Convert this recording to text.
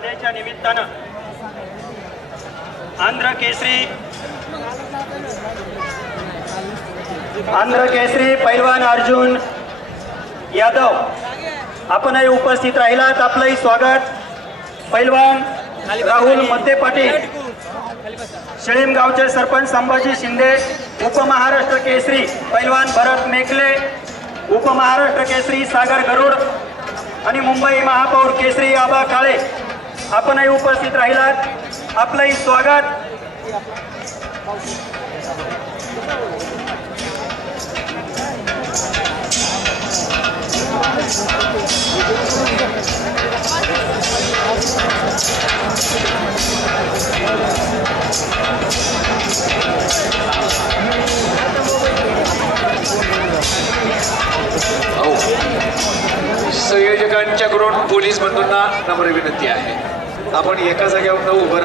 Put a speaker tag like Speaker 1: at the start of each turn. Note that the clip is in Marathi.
Speaker 1: दिनाच्या निमित्तानं आंध्र केसरी आंध्र केसरी पैलवान अर्जुन यादव आपणही उपस्थित राहिलात. आपलंही स्वागत. पैलवान राहुल मध्य पाटील शेळीमगावचे सरपंच संभाजी शिंदे उपमहाराष्ट्र केसरी पैलवान भरत मेकले उपमहाराष्ट्र केसरी सागर गरुड आणि मुंबई महापौर केसरी आबा काळे आपणही उपस्थित राहिलात. आपलंही स्वागत.
Speaker 2: हो. संयोजकांच्याकडून पोलीस बंधूंना नम्र विनंती आहे. आपण एका जागेवर न उभं